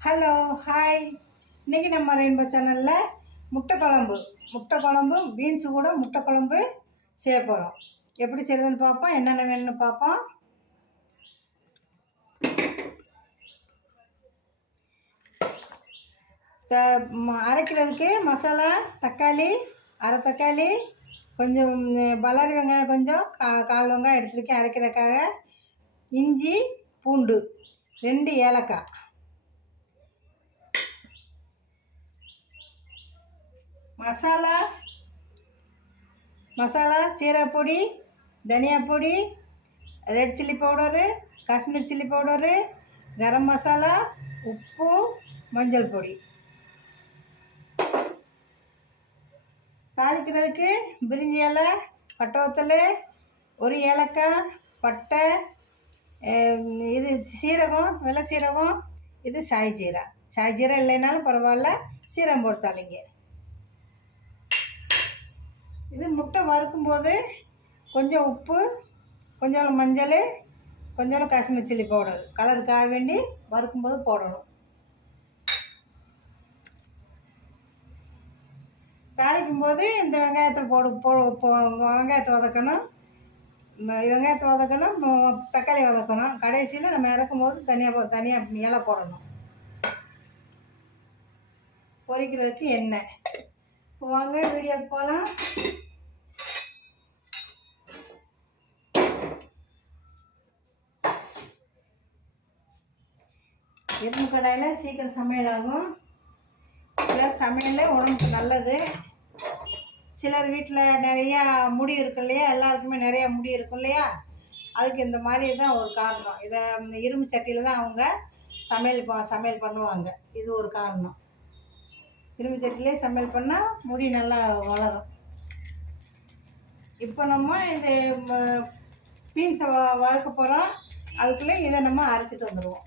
Hello hi இன்றைக்கி நம்ம rainbow சேனலில் முட்டை குழம்பு. முட்டை குழம்பு பீன்ஸு கூட முட்டை குழம்பு செய்ய போகிறோம் எப்படி செய்கிறதுன்னு பார்ப்போம். என்னென்ன வேணும்னு பார்ப்போம். த ம- அரைக்கிறதுக்கு மசாலா தக்காளி அரை தக்காளி கொஞ்சம் ம், பல்லாரி வெங்காயம் கொஞ்சம் கா கால் வெங்காயம் எடுத்துருக்கேன் அரைக்கிறதுக்காக. இஞ்சி பூண்டு ரெண்டு ஏலக்காய். மசாலா மசாலா சீரகப்பொடி தனியா பொடி red chilli powder Kashmir chilli powder garam masala உப்பு மஞ்சள் பொடி. தாளிக்கிறதுக்கு பிரிஞ்சி இலை பட்டை வத்தல் ஒரு ஏலக்காய் பட்டை இது சீரகம் வெள்ளை சீரகம் இது சாய் ஜீரா. சாய் ஜீரா இல்லைனாலும் பரவாயில்ல சீரகம் போட்டு தாளிங்க. இது முட்டை வறுக்கும்போது கொஞ்சம் உப்பு கொஞ்சம் மஞ்சள் கொஞ்சம் காஷ்மீர் சில்லி பவுடர். கலருக்காக வேண்டி வறுக்கும்போது போடணும். தாளிக்கும் போது இந்த வெங்காயத்தை போடு போ வெங்காயத்தை வதக்கணும். வெங்காயத்தை வதக்கணும் தக்காளி வதக்கணும். கடைசியில் நம்ம இறக்கும் போது தனியாக தனியாக இலை போடணும். பொரிக்கிறதுக்கு எண்ணெய். வாங்க வீடியோக்கு போகலாம். இரும்பு கடாயில் சீக்கிரம் சமையல் ஆகும். ப்ளஸ் சமையல் உடம்புக்கு நல்லது. சிலர் வீட்டில் நிறையா முடி இருக்கும் இல்லையா? எல்லாருக்குமே நிறையா முடி இருக்கும் இல்லையா? அதுக்கு இந்த மாதிரி தான் ஒரு காரணம். இதை இரும்பு சட்டியில் தான் அவங்க சமையல் ப சமையல் பண்ணுவாங்க. இது ஒரு காரணம். இரும்பு சட்டிலே சமையல் பண்ணால் முடி நல்லா வளரும். இப்போ நம்ம இந்த பீன்ஸை வ வறுக்க போகிறோம் அதுக்குள்ளே இதை நம்ம அரைச்சிட்டு வந்துடுவோம்.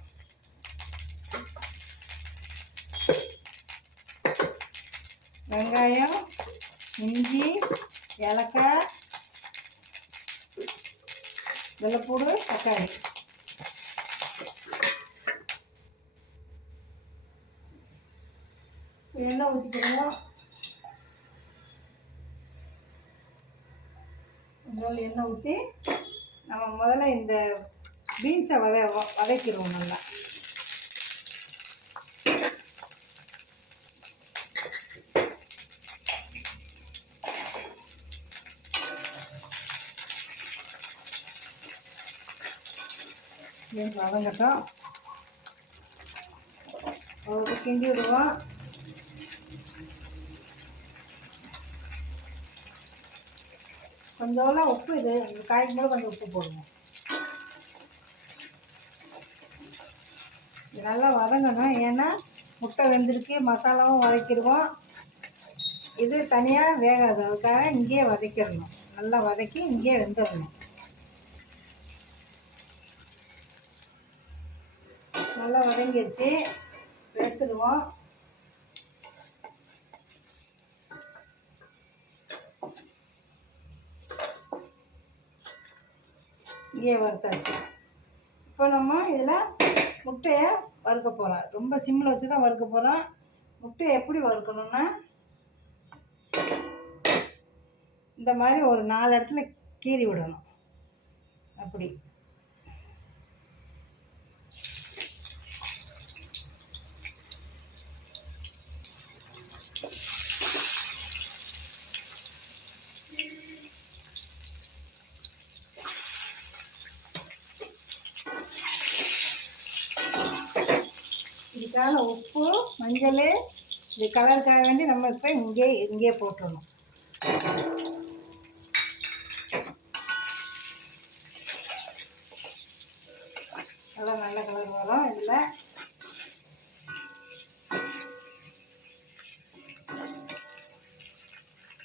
வெங்காயம் இஞ்சி ஏலக்காய் வெள்ளைப்பூடு தக்காளி. எண்ணெய் ஊற்றிக்கிறோம் கொஞ்சோண்டு எண்ணெய் ஊற்றி நம்ம முதல்ல இந்த பீன்ஸை வத வ- வதக்கிடுவோம் நல்லா. அப்படின்னு வதங்கட்டும் ஒரு கிண்டி விடுவோம் கொஞ்சம் உப்பு இது இந்த காய்க்கு மேலே கொஞ்சம் உப்பு போடுவோம் நல்லா வதங்கணும். ஏன்னா முட்டை வெந்திருக்கு மசாலாவும் வதக்கிடுவோம் இது தனியாக வேகாது. அதுக்காக இங்கேயே வதக்கிடணும். நல்லா வதக்கி இங்கேயே வெந்துடணும். நல்லா வதங்கிடுச்சு எடுத்துடுவோம். இங்கே வறுத்தாச்சு. இப்போ நம்ம இதில் முட்டையை வறுக்க போகிறோம். ரொம்ப சிம்மில் வச்சு தான் வறுக்க போகிறோம். முட்டையை எப்படி வறுக்கணும்னா இந்த மாதிரி ஒரு நாலு இடத்துல கீறி விடணும். அப்படி. இதுக்கான உப்பு மஞ்சள் இது கலருக்காக வேண்டி நம்ம இப்போ இங்கே இங்கே போட்டுடணும். நல்லா நல்ல கலர் வரும் இதில்.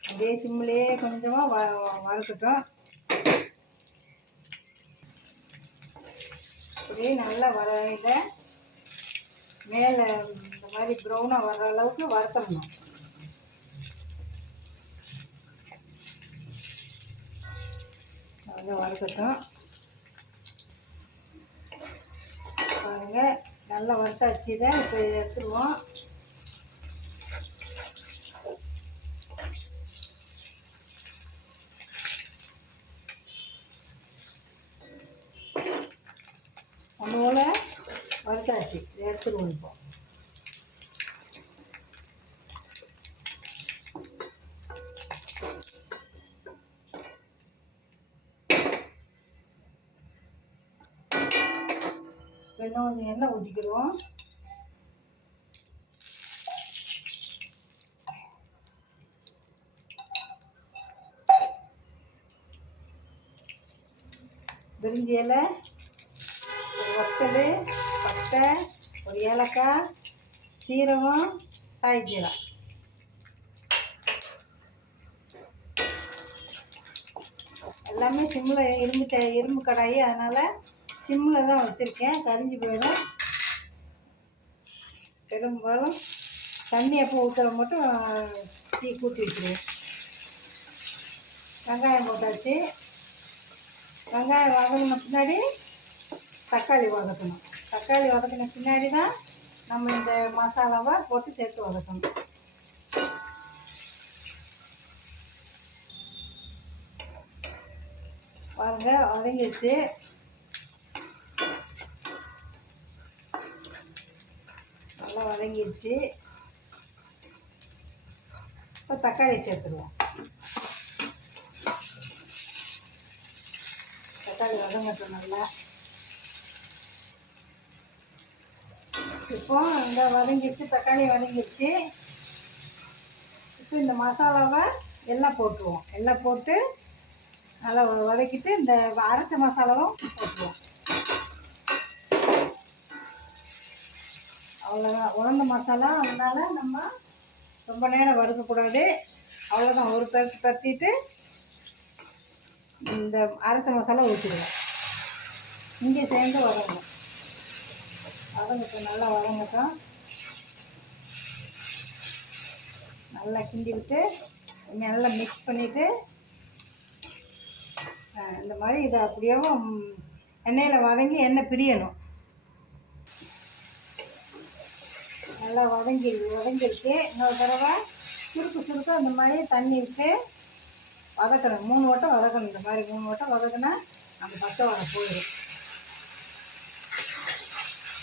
அப்படியே சிம்மிலே கொஞ்சமாக வ வ- வறுக்கட்டும் அப்படியே நல்லா வர இதை மேலே இந்த மாதிரி ப்ரௌனாக வர்ற அளவுக்கு வறுத்தணும் கொஞ்சம் வறுக்கட்டும். பாருங்கள் நல்லா வறுத்தாச்சு தான் இப்போ எடுத்துருவோம் ஒன்று போல் வறுத்தாச்சு இதை எடுத்துருவோம் இப்போ இன்னும் கொஞ்சம் எண்ணெய் ஊற்றிக்கிடுவோம் பிரிஞ்சி இலை ஒரு வத்தல் பட்டை ஒரு ஏலக்காய் சீரகம் காய் ஜீரம் எல்லாமே சிம்மில் இரும்பு த- இரும்பு கடாயி அதனால் சிம்மில் தான் வச்சுருக்கேன். கரிஞ்சு போயிடும். பெரும்பாலும் தண்ணி எப்போ ஊற்றுற மட்டும் டீ கூட்டி வச்சுருவேன். வெங்காயம் போட்டாச்சு. வெங்காயம் வதங்கின பின்னாடி தக்காளி வதக்கணும். தக்காளி வதக்கின பின்னாடி தான் நம்ம இந்த மசாலாவை போட்டு சேர்த்து வதக்கணும். பாருங்க வதங்கிடுச்சு. நல்லா வதங்கிடுச்சு. இப்போ தக்காளி சேர்த்துருவோம். தக்காளி வதங்கட்டும் நல்லா. இப்போ இந்த வதங்கிடுச்சு தக்காளி வதங்கிடுச்சு இப்போ இந்த மசாலாவை எல்லாம் போட்டுருவோம். எல்லாம் போட்டு நல்லா வதக்கிட்டு இந்த அரைச்ச மசாலாவும் போட்டுருவோம். அவ்வளோதான் உலர்ந்த மசாலா அதனால நம்ம ரொம்ப நேரம் வறுக்கக்கூடாது. அவ்வளோதான் ஒரு பருத்து பருத்திட்டு இந்த அரைச்ச மசாலா ஊற்றிடுவோம் இங்கே சேர்ந்து வரணும் வதங்கட்டும் நல்லா வதங்கட்டும். நல்லா கிண்டி விட்டு நல்லா மிக்ஸ் பண்ணிவிட்டு இந்த மாதிரி இதை அப்படியே எண்ணெயில் வதங்கி எண்ணெய் பிரியணும். நல்லா வதங்கி வதங்கிருக்கு இன்னொரு தடவை சுருக்கு சுருக்கு அந்த மாதிரி தண்ணி விட்டு வதக்கணும். மூணு ஓட்டம் வதக்கணும். இந்த மாதிரி மூணு ஓட்டம் வதக்குனா அந்த பச்சை வடை போயிடும்.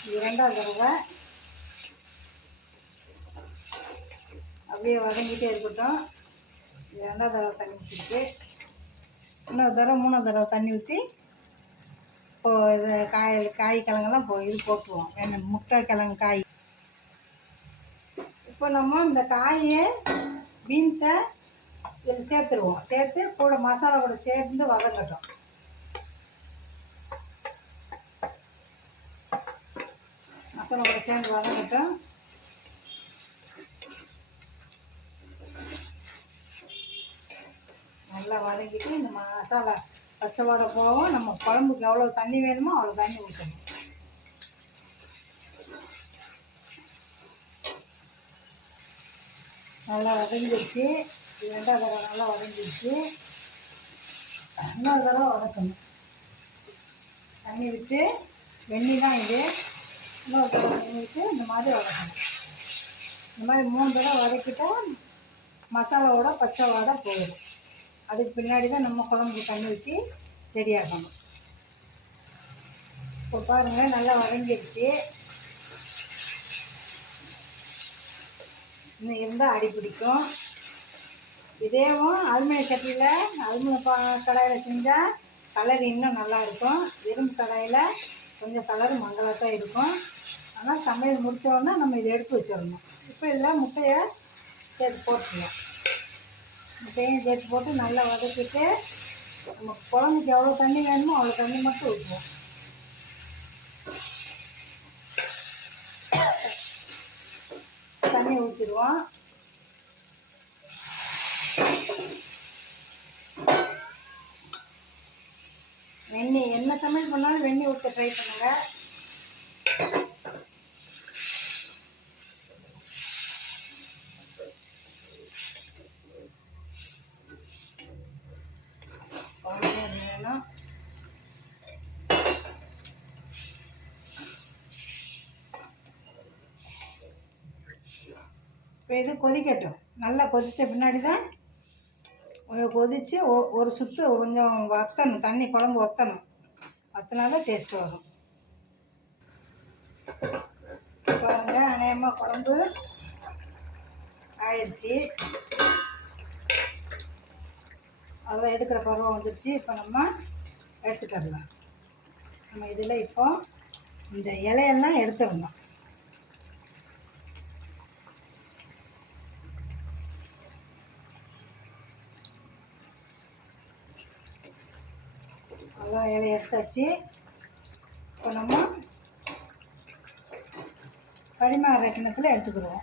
இது ரெண்டாவது தடவை. அப்படியே வதங்கிட்டே இருக்கட்டும். ரெண்டாவது தடவை தண்ணி ஊற்றிட்டு இன்னொரு தடவை மூணாவது தடவை தண்ணி ஊற்றி இப்போ இது காய் காய் கிழங்கெல்லாம் போ இது போட்டுருவோம். என்ன முட்டை கிழங்கு காய். இப்போ நம்ம இந்த காயை பீன்ஸை இதில் சேர்த்துருவோம். சேர்த்து கூட மசாலா கூட சேர்ந்து வதங்கட்டும். அத்தனை கூட சேர்ந்து வதங்கட்டும் நல்லா வதக்கிட்டு இந்த மசாலா பச்சை வாடை போகவும் நம்ம குழம்புக்கு எவ்வளோ தண்ணி வேணுமோ அவ்வளோ தண்ணி ஊற்றணும் நல்லா வதங்கிடுச்சு. ரெண்டாவது தடவை நல்லா வதங்கிடுச்சு. இன்னொரு தடவை வதக்கணும். தண்ணி விட்டு வெந்நி தான் இது. இன்னொரு தடவை தண்ணி இந்த மாதிரி வதக்கணும். இந்த மாதிரி மூணு தடவை வதக்கிட்டா மசாலாவோட பச்சை வாடை போயிடும். அதுக்கு பின்னாடி தான் நம்ம குழம்புக்கு தண்ணி ஊற்றி ரெடியாகணும் இப்போ பாருங்கள் நல்லா வதங்கிடுச்சு. இன்னும் இருந்தால் அடி பிடிக்கும். இதேவும் அலுமினிய சட்டியில் அலுமினிய பா கடாயில் செஞ்சால் கலர் இன்னும் நல்லா இருக்கும். இரும்பு கடாயில் கொஞ்சம் கலர் மங்களத்தான் தான் இருக்கும். ஆனால் சமையல் முடித்தோடனே நம்ம இதை எடுத்து வச்சிடணும். இப்போ இதில் முட்டையை சேர்த்து போட்டுக்கலாம். முட்டையும் சேர்த்து போட்டு நல்லா வதக்கிட்டு நம்ம குழம்புக்கு எவ்வளோ தண்ணி வேணுமோ அவ்வளோ தண்ணி மட்டும் ஊற்றுவோம். தண்ணி ஊற்றிடுவோம். வெந்நி என்ன சமையல் பண்ணாலும் வெந்நி ஊற்ற ட்ரை பண்ணுங்கள் இப்போ இது கொதிக்கட்டும். நல்லா கொதித்த பின்னாடி தான் கொதித்து ஒரு சுற்று கொஞ்சம் வற்றணும் தண்ணி குழம்பு வற்றணும் வற்றினா தான் டேஸ்ட் வரும். பாருங்கள் அநேகமாக குழம்பு ஆயிடுச்சு. அதான் எடுக்கிற பருவம் வந்துருச்சு. இப்போ நம்ம எடுத்துக்கரலாம் நம்ம இதில் இப்போ இந்த இலையெல்லாம் எடுத்துடணும். மிளகாய் இலை எடுத்தாச்சு இப்போ நம்ம பரிமாற கிணத்துல எடுத்துக்கிடுவோம்.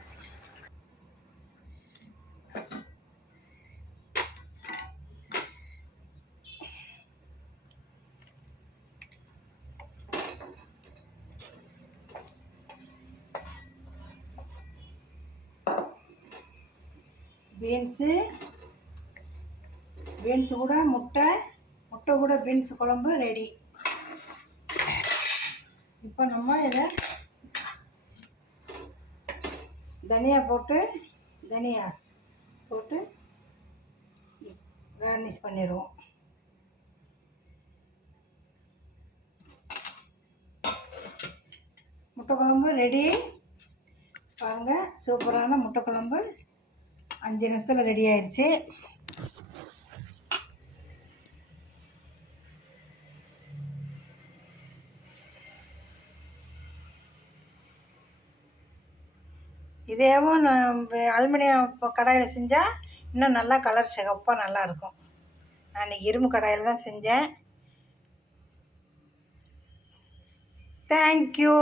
பீன்ஸு பீன்ஸு கூட முட்டை முட்டை கூட பீன்ஸ் குழம்பு ரெடி. இப்போ நம்ம இதை தனியா போட்டு தனியா போட்டு கார்னிஷ் பண்ணிடுவோம். முட்டை குழம்பு ரெடி. பாருங்கள் சூப்பரான முட்டை குழம்பு. அஞ்சு நிமிஷத்தில் ரெடி ஆயிடுச்சு இதேவும் அலுமினியம் இப்போ கடாயில் செஞ்சால் இன்னும் நல்லா கலர் சிகப்பாக நல்லாயிருக்கும். நான் இன்றைக்கி இரும்பு கடாயில் தான் செஞ்சேன். தேங்க்யூ